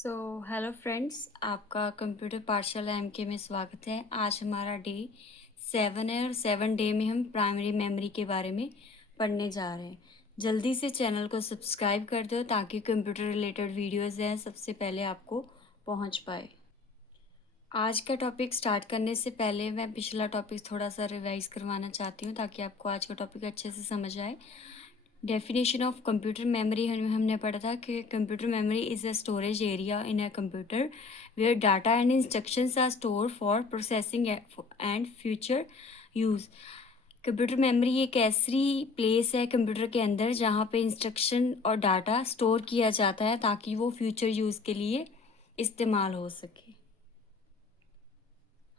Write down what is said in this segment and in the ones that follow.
Hello friends, आपका computer पाठशाला MK में स्वागत है। आज हमारा डे 7 है और 7 डे में हम प्राइमरी मेमोरी के बारे में पढ़ने जा रहे हैं। जल्दी से चैनल को सब्सक्राइब कर दो ताकि कंप्यूटर रिलेटेड वीडियोज़ हैं सबसे पहले आपको पहुंच पाए। आज का टॉपिक स्टार्ट करने से पहले मैं पिछला टॉपिक थोड़ा सा रिवाइज करवाना चाहती हूँ ताकि आपको आज का टॉपिक अच्छे से समझ आए। डेफिनेशन ऑफ कंप्यूटर मेमोरी हमने पढ़ा था कि computer memory is a storage area in a computer where data and instructions are store for processing and future use. Computer memory एक ऐसी प्लेस है कंप्यूटर के अंदर जहाँ पे इंस्ट्रक्शन और डाटा स्टोर किया जाता है ताकि वो फ्यूचर यूज़ के लिए इस्तेमाल हो सके।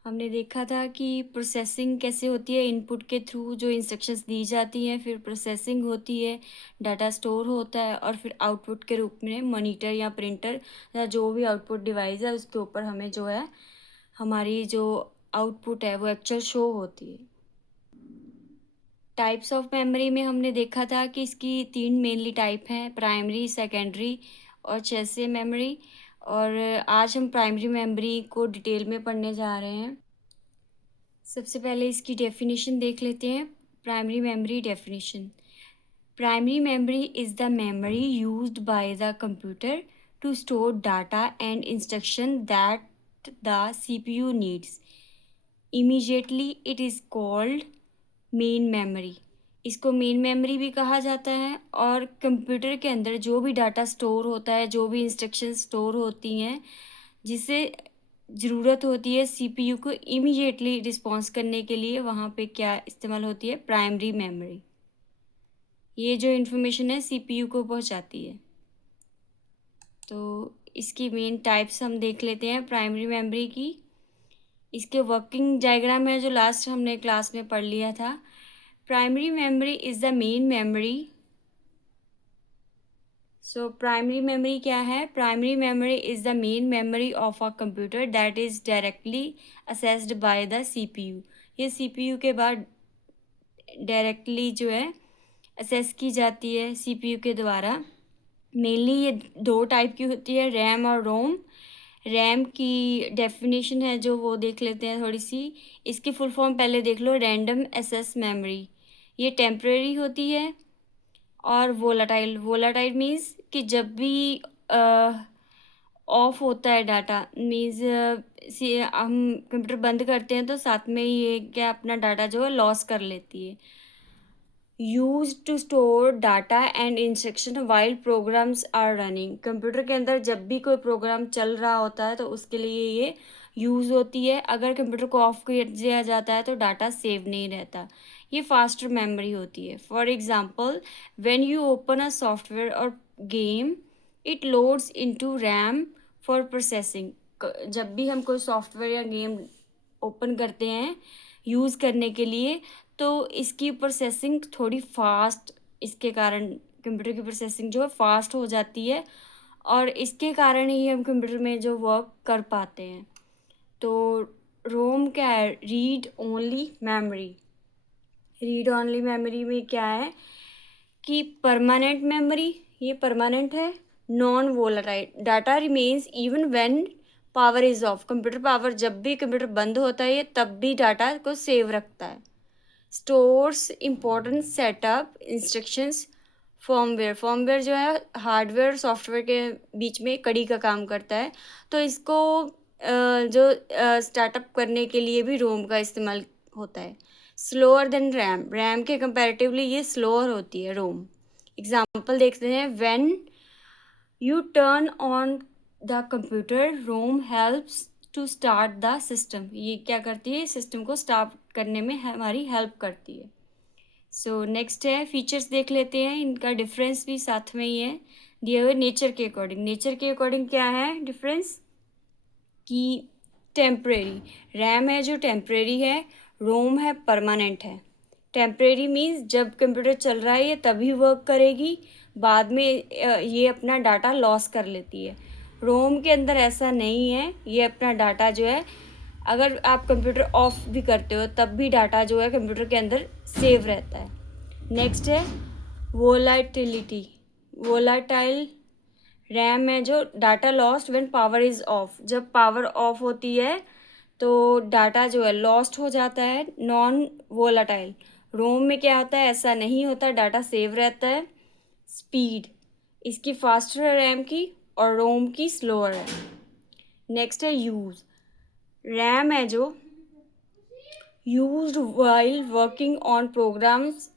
हमने देखा था कि प्रोसेसिंग कैसे होती है, इनपुट के थ्रू जो इंस्ट्रक्शंस दी जाती हैं, फिर प्रोसेसिंग होती है, डाटा स्टोर होता है और फिर आउटपुट के रूप में मॉनिटर या प्रिंटर या जो भी आउटपुट डिवाइस है उसके ऊपर हमें जो है हमारी जो आउटपुट है वो एक्चुअल शो होती है। टाइप्स ऑफ मेमोरी में हमने देखा था कि इसकी 3 मेनली टाइप हैं, प्राइमरी, सेकेंडरी और चेसिव मेमोरी। और आज हम प्राइमरी मेमोरी को डिटेल में पढ़ने जा रहे हैं। सबसे पहले इसकी डेफिनेशन देख लेते हैं। Primary memory definition: primary memory is the memory used by the computer to store data and instruction that the CPU needs immediately. It is called main memory. इसको मेन मेमोरी भी कहा जाता है। और कंप्यूटर के अंदर जो भी डाटा स्टोर होता है, जो भी इंस्ट्रक्शन स्टोर होती हैं, जिसे ज़रूरत होती है सीपीयू को इमीडिएटली रिस्पॉन्स करने के लिए, वहाँ पे क्या इस्तेमाल होती है? Primary memory. ये जो इन्फॉर्मेशन है सीपीयू को पहुँचाती है। तो इसकी मेन टाइप्स हम देख लेते हैं प्राइमरी मेमोरी की। इसके वर्किंग डायग्राम है जो लास्ट हमने क्लास में पढ़ लिया था। Primary memory is the main memory. Primary memory क्या है? Primary memory is the main memory of a computer that is directly assessed by the CPU. ये सीपीयू के बाद डायरेक्टली जो है असेस की जाती है सीपीयू के द्वारा। मेनली ये 2 टाइप की होती है, रैम और रोम। रैम की डेफिनेशन है जो वो देख लेते हैं थोड़ी सी। इसकी फुल फॉर्म पहले देख लो, रैंडम एक्सेस मेमोरी। ये टेम्परेरी होती है। और वोलाटाइल मीन्स कि जब भी ऑफ होता है डाटा, मीन्स हम कंप्यूटर बंद करते हैं तो साथ में ये क्या अपना डाटा जो है लॉस कर लेती है। Use to store data and instruction while programs are running. Computer के अंदर जब भी कोई प्रोग्राम चल रहा होता है तो उसके लिए ये यूज़ होती है। अगर कंप्यूटर को ऑफ कर दिया जाता है तो डाटा सेव नहीं रहता। ये फास्टर मेमोरी होती है। For example, when you open a software और game, it loads into RAM for processing. जब भी हम कोई सॉफ्टवेयर या गेम ओपन करते हैं यूज़ करने के लिए तो इसकी प्रोसेसिंग थोड़ी फास्ट, इसके कारण कंप्यूटर की प्रोसेसिंग जो है फास्ट हो जाती है और इसके कारण ही हम कंप्यूटर में जो वर्क कर पाते हैं। तो रोम क्या है? Read only memory. Read only memory में क्या है कि परमानेंट मेमोरी, ये परमानेंट है। Non volatile, data remains even when power is of. Computer power जब भी कंप्यूटर बंद होता है ये तब भी डाटा को सेव रखता है। Stores important setup instructions. Firmware जो है हार्डवेयर सॉफ्टवेयर के बीच में कड़ी का काम करता है। तो इसको जो स्टार्टअप करने के लिए भी रोम का इस्तेमाल होता है। स्लोअर देन रैम, रैम के कंपैरेटिवली ये स्लोअर होती है रोम। एग्जाम्पल देखते हैं, when you turn on the computer ROM helps to start the system. ये क्या करती है? सिस्टम को स्टार्ट करने में हमारी हेल्प करती है। नेक्स्ट है फीचर्स देख लेते हैं। इनका डिफरेंस भी साथ में ही है दिए हुए नेचर के अकॉर्डिंग। नेचर के अकॉर्डिंग क्या है डिफरेंस कि टेम्परेरी, रैम है जो टेम्परेरी है, रोम है परमानेंट है। टेम्परेरी मीन्स जब कंप्यूटर चल रहा है ये तभी वर्क करेगी, बाद में ये अपना डाटा लॉस कर लेती है। रोम के अंदर ऐसा नहीं है, ये अपना डाटा जो है अगर आप कंप्यूटर ऑफ भी करते हो तब भी डाटा जो है कंप्यूटर के अंदर सेव रहता है। नेक्स्ट है वोलाटिलिटी। वोलाटाइल रैम है जो data lost when power is of, जब पावर ऑफ होती है तो डाटा जो है लॉस्ट हो जाता है। नॉन वोलाटाइल, रोम में क्या होता है, ऐसा नहीं होता, डाटा सेव रहता है। स्पीड, इसकी फास्टर है रैम की और रोम की स्लोअर है। नेक्स्ट है यूज़, रैम है जो used while working on programs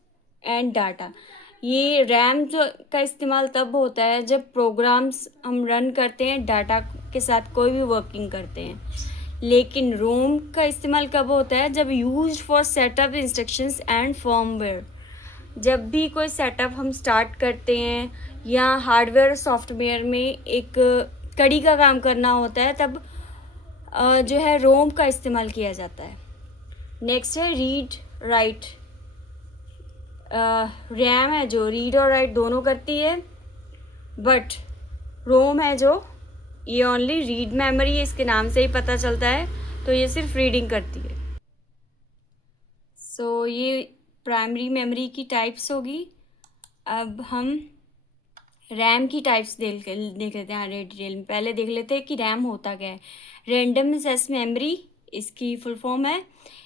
and data, ये रैम जो का इस्तेमाल तब होता है जब प्रोग्राम्स हम रन करते हैं, डाटा के साथ कोई भी वर्किंग करते हैं। लेकिन रोम का इस्तेमाल कब होता है, जब used for setup instructions and firmware, जब भी कोई सेटअप हम स्टार्ट करते हैं या हार्डवेयर सॉफ्टवेयर में एक कड़ी का काम करना होता है, तब जो है रोम का इस्तेमाल किया जाता है। नेक्स्ट है रीड राइट, रैम है जो रीड और राइट दोनों करती है, बट रोम है जो ये ओनली रीड मेमोरी है, इसके नाम से ही पता चलता है, तो ये सिर्फ रीडिंग करती है। सो ये प्राइमरी मेमोरी की टाइप्स होगी। अब हम रैम की टाइप्स देख लेते हैं डिटेल में। पहले देख लेते हैं कि रैम होता क्या है। रैंडम एक्सेस मेमोरी, इसकी फुल फॉर्म है,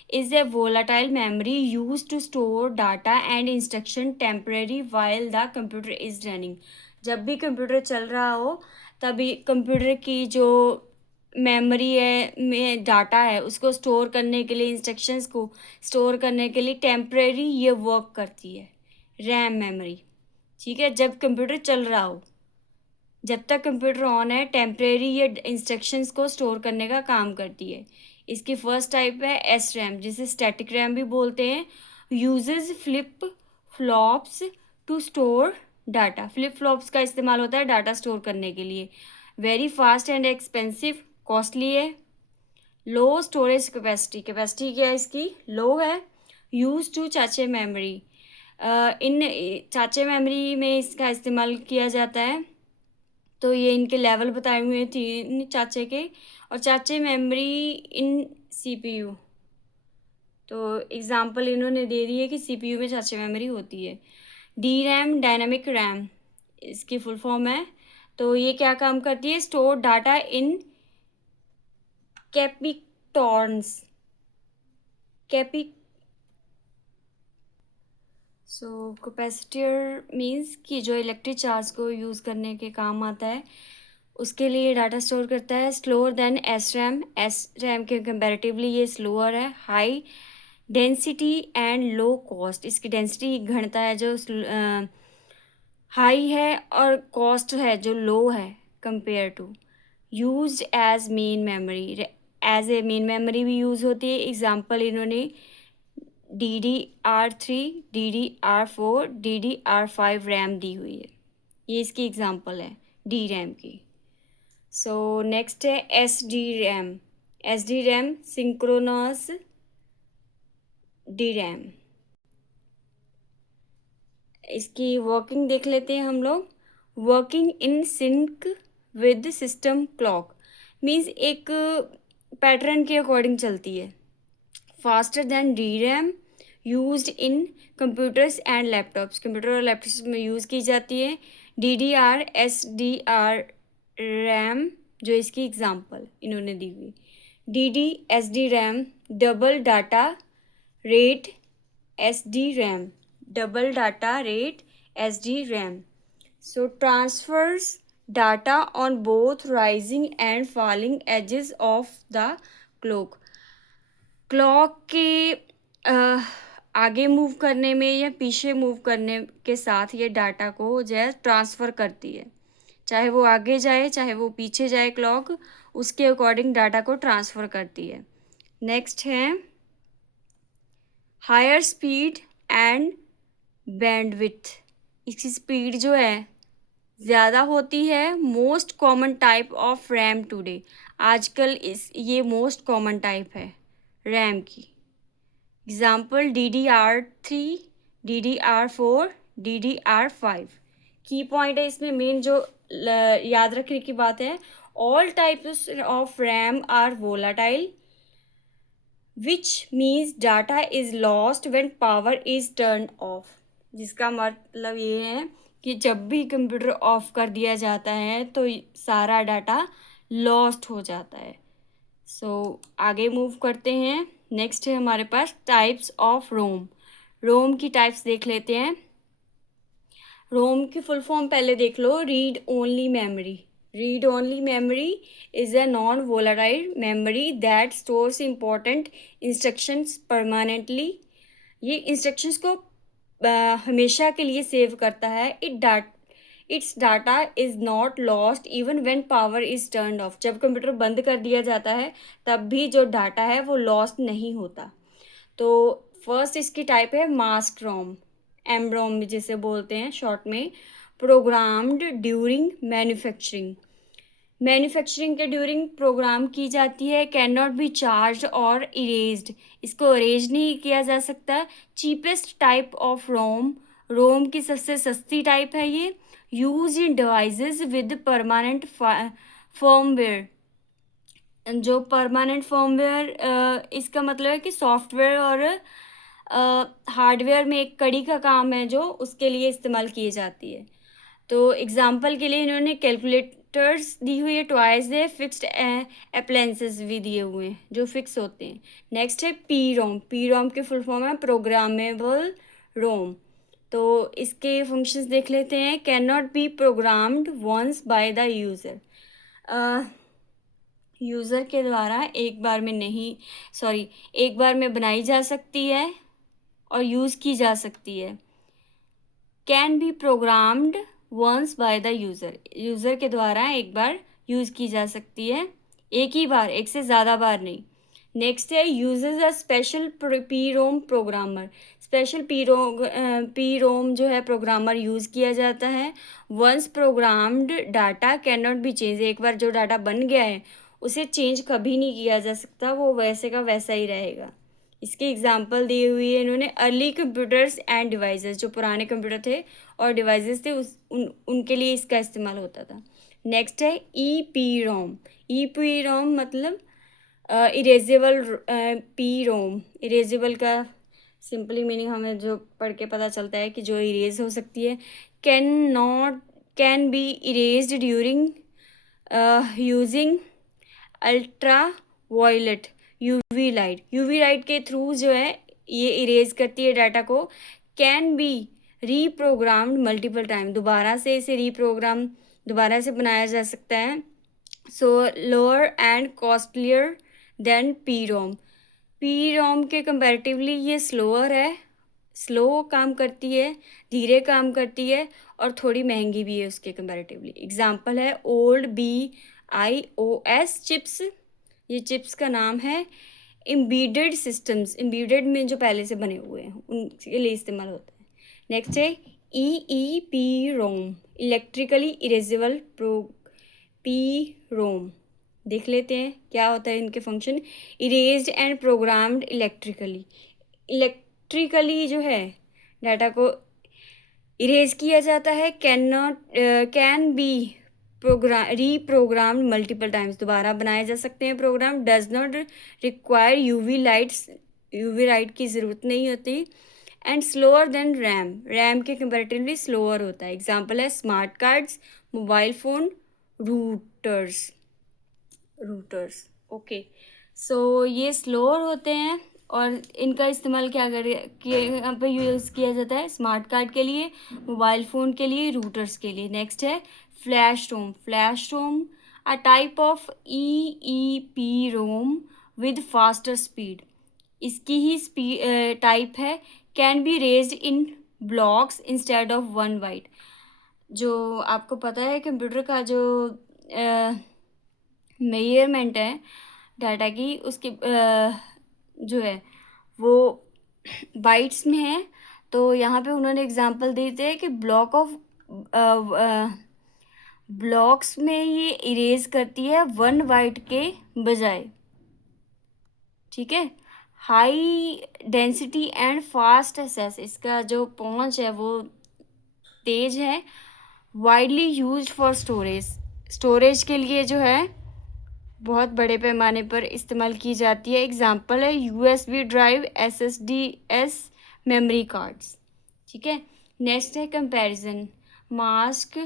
is a volatile memory use to store data and instruction temporary while the computer is running, जब भी कंप्यूटर चल रहा हो तभी कंप्यूटर की जो मेमोरी है में डाटा है उसको स्टोर करने के लिए, इंस्ट्रक्शंस को स्टोर करने के लिए टेम्परेरी ये वर्क करती है रैम मेमोरी। ठीक है, जब कंप्यूटर चल रहा हो, जब तक कंप्यूटर ऑन है, टेम्परेरी ये इंस्ट्रक्शंस को स्टोर करने का काम करती है। इसकी फर्स्ट टाइप है एस रैम, जिसे स्टैटिक रैम भी बोलते हैं। Uses flip flops to store data, flip flops का इस्तेमाल होता है डाटा स्टोर करने के लिए। Very fast and expensive, costly है। लो स्टोरेज कैपेसिटी, कैपेसिटी क्या है इसकी, लो है। यूज टू चाचे मेमोरी, इन चाचे मेमोरी में इसका इस्तेमाल किया जाता है। तो ये इनके लेवल बताए हुए थे चाचे के, और चाचे मेमोरी इन सीपीयू, तो एग्जांपल इन्होंने दे दी है कि सीपीयू में चाचे मेमोरी होती है। डी रैम डायनामिक रैम, इसकी फुल फॉर्म है, तो ये क्या काम करती है, स्टोर डाटा इन कैपिटॉन्स, कैपी सो कैपेसिटर मीन्स कि जो इलेक्ट्रिक चार्ज को यूज़ करने के काम आता है, उसके लिए डाटा स्टोर करता है। Slower then S RAM, S RAM के कंपैरेटिवली ये स्लोअर है। High density and low cost, इसकी डेंसिटी घनता है जो हाई है और कॉस्ट है जो लो है compare to. Used as main memory, as a main memory भी यूज़ होती है। एग्जांपल इन्होंने DDR3, DDR4, DDR5 रैम दी हुई है, ये इसकी एग्जांपल है डी रैम की। सो नेक्स्ट है S D RAM, S D RAM synchronous D RAM, इसकी वर्किंग देख लेते हैं हम लोग। Working in sync with system clock, means एक पैटर्न के अकॉर्डिंग चलती है। Faster than D RAM, used in computers and laptops, computer और लैपटॉप्स में यूज़ की जाती है। DDR SDR रैम, जो इसकी एग्जांपल इन्होंने दी हुई। DD/SD RAM double data rate SD RAM, double data rate SD RAM, so transfers data on both rising and falling edges of the clock, clock के आगे मूव करने में या पीछे मूव करने के साथ ये डाटा को जो है ट्रांसफ़र करती है, चाहे वो आगे जाए चाहे वो पीछे जाए, क्लॉक उसके अकॉर्डिंग डाटा को ट्रांसफ़र करती है। नेक्स्ट है हायर स्पीड एंड बैंडविड्थ, इसकी स्पीड जो है ज़्यादा होती है। Most common type of RAM today, आजकल ये मोस्ट कॉमन टाइप है रैम की। Example DDR3, DDR4, DDR5। की पॉइंट है इसमें मेन जो याद रखने की बात है, all types of RAM are volatile which means data is lost when power is turn off, जिसका मतलब ये है कि जब भी कंप्यूटर ऑफ कर दिया जाता है तो सारा डाटा लॉस्ट हो जाता है। आगे मूव करते हैं। नेक्स्ट है हमारे पास टाइप्स ऑफ रोम। रोम की टाइप्स देख लेते हैं। रोम की फुल फॉर्म पहले देख लो, read only memory. Read only memory is a non volatile memory that stores important instructions permanently. ये इंस्ट्रक्शंस को हमेशा के लिए सेव करता है। It's data is not lost even when power is turned off. जब कंप्यूटर बंद कर दिया जाता है तब भी जो डाटा है वो लॉस्ट नहीं होता। तो फर्स्ट इसकी टाइप है मास्क रोम, एम रोम जिसे बोलते हैं शॉर्ट में। Programmed during manufacturing. मैन्युफैक्चरिंग के ड्यूरिंग प्रोग्राम की जाती है। कैन नॉट बी चार्ज और इरेज्ड। इसको इरेज नहीं किया जा सकता। Cheapest type of ROM. ROM की सबसे सस्ती टाइप है ये। Use in devices with permanent firmware. जो परमानेंट फर्मवेयर इसका मतलब है कि सॉफ्टवेयर और हार्डवेयर में एक कड़ी का काम है जो उसके लिए इस्तेमाल की जाती है। तो एग्जांपल के लिए इन्होंने कैलकुलेटर्स दी हुई है, टॉयज है, फिक्स्ड अप्लायंसेस भी दिए हुए हैं जो फिक्स होते हैं। नेक्स्ट है पी रोम। पी रोम की फुल फॉर्म है प्रोग्रामेबल रोम। तो इसके फंक्शंस देख लेते हैं। Can not be programmed once by the user. User के द्वारा एक बार में बनाई जा सकती है और यूज़ की जा सकती है। Can be programmed once by the user. User के द्वारा एक बार यूज़ की जा सकती है, एक ही बार, एक से ज़्यादा बार नहीं। नेक्स्ट है uses a special P ROM programmer. Special P ROM जो है प्रोग्रामर यूज़ किया जाता है। Once programmed data can not be change. एक बार जो डाटा बन गया है उसे चेंज कभी नहीं किया जा सकता, वो वैसे का वैसा ही रहेगा। इसकी एग्जांपल दी हुई है इन्होंने। Early computers end devices. जो पुराने कंप्यूटर थे और डिवाइसेस थे उनके लिए इसका इस्तेमाल होता था। नेक्स्ट है ई पी रोम। ई पी रोम मतलब इरेजेबल पी रोम। इरेजेबल का सिंपली मीनिंग हमें जो पढ़ के पता चलता है कि जो इरेज हो सकती है। Can be erased during using ultraviolet UV light के थ्रू जो है ये इरेज करती है डाटा को। Can be reprogrammed multiple time. दोबारा से इसे दोबारा से बनाया जा सकता है। So lower and costlier than P ROM. P ROM के कंपैरेटिवली ये स्लोअर है, स्लो काम करती है, धीरे काम करती है और थोड़ी महंगी भी है उसके कंपैरेटिवली। एग्जांपल है ओल्ड BIOS चिप्स। ये चिप्स का नाम है। एम्बेडेड सिस्टम्स, एम्बेडेड में जो पहले से बने हुए हैं उनके लिए इस्तेमाल होता है। नेक्स्ट है EEP ROM, electrically erasable P ROM. देख लेते हैं क्या होता है इनके function. Erased and programmed electrically जो है डाटा को इरेज किया जाता है। Can be reprogrammed multiple times. दोबारा बनाए जा सकते हैं program. Does not require UV light की ज़रूरत नहीं होती। एंड स्लोअर देन रैम के कंपेरेटिवली स्लोअर होता है। एग्जांपल है smart cards, mobile phone, routers. Okay, so ये स्लोअर होते हैं और इनका इस्तेमाल यहाँ पे यूज़ किया जाता है स्मार्ट कार्ड के लिए, मोबाइल फ़ोन के लिए, रूटर्स के लिए। नेक्स्ट है flash ROM a type of EEP ROM with faster speed. इसकी ही टाइप है। Can be erased in blocks instead of 1 byte. जो आपको पता है कंप्यूटर का जो मेजरमेंट है डाटा की, उसकी जो है वो बाइट्स में है। तो यहाँ पे उन्होंने एग्जांपल देते हैं कि ब्लॉक्स में ये इरेज करती है 1 बाइट के बजाय। ठीक है। High density and fast access. इसका जो पहुंच है वो तेज है। वाइडली यूज्ड फॉर स्टोरेज के लिए जो है बहुत बड़े पैमाने पर इस्तेमाल की जाती है। एग्जाम्पल है USB drive, SSDs, memory cards. ठीक है। नेक्स्ट है comparison. Mask,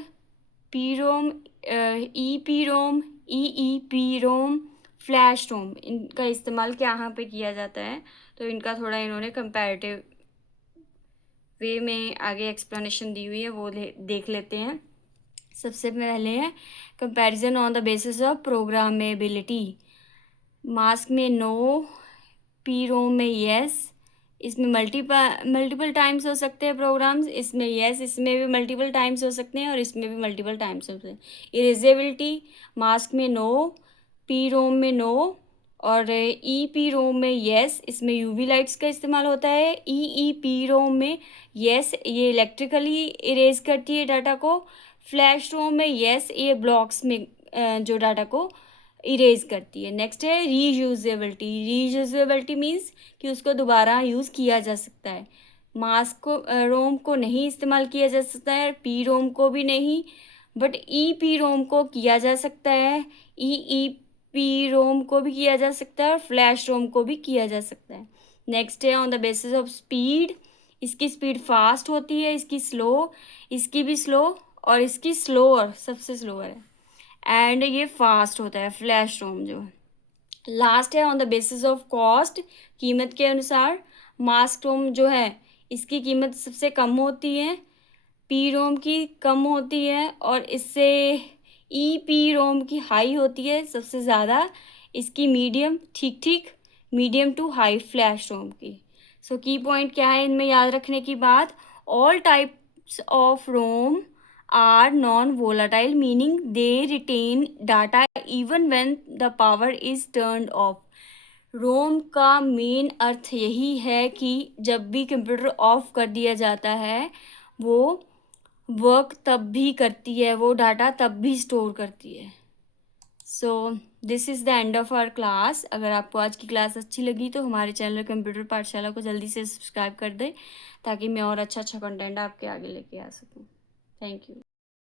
P ROM, E P ROM, E P ROM, flash ROM, इनका इस्तेमाल कहाँ पे किया जाता है, तो इनका थोड़ा इन्होंने कंपैरेटिव वे में आगे एक्सप्लेनेशन दी हुई है, वो देख लेते हैं। सबसे पहले है comparison on the basis of programmability. Mask में नो, पी रोम में येस, इसमें मल्टीपल टाइम्स हो सकते हैं प्रोग्राम्स, इसमें येस, इसमें भी मल्टीपल टाइम्स हो सकते हैं और इसमें भी मल्टीपल टाइम्स हो सकते हैं। इरेजेबिलिटी, मास्क में नो, पी रोम में नो और ई पी रोम में येस, इसमें यूवी लाइट्स का इस्तेमाल होता है। ई पी रोम में येस, ये इलेक्ट्रिकली इरेज करती है डाटा को। फ्लैश रोम में येस, ये ब्लॉक्स में जो डाटा को इरेज करती है। नेक्स्ट है रीयूजेबिलिटी। रीयूजेबिलिटी मीन्स कि उसको दोबारा यूज़ किया जा सकता है। मास्क को रोम को नहीं इस्तेमाल किया जा सकता है, पी रोम को भी नहीं, बट ई पी रोम को किया जा सकता है, ई पी रोम को भी किया जा सकता है और फ्लैश रोम को भी किया जा सकता है। नेक्स्ट है on the basis of speed. इसकी स्पीड फास्ट होती है, इसकी स्लो, इसकी भी स्लो और इसकी स्लोअर, सबसे स्लोअर है, एंड ये फास्ट होता है फ्लैश रोम जो। लास्ट है on the basis of cost, कीमत के अनुसार। मास्क रोम जो है इसकी कीमत सबसे कम होती है, पी रोम की कम होती है और इससे ई पी रोम की हाई होती है सबसे ज़्यादा, इसकी मीडियम, ठीक ठीक मीडियम टू हाई फ्लैश रोम की। सो की पॉइंट क्या है इनमें याद रखने की बात, all types of ROM are non-volatile, meaning they retain data even when the power is turned off. रोम का मेन अर्थ यही है कि जब भी कंप्यूटर ऑफ कर दिया जाता है वो वर्क तब भी करती है, वो डाटा तब भी स्टोर करती है। So this is the end of our class. अगर आपको आज की क्लास अच्छी लगी तो हमारे चैनल कंप्यूटर पाठशाला को जल्दी से सब्सक्राइब कर दें ताकि मैं और अच्छा कंटेंट आपके आगे लेके आ सकूँ। Thank you.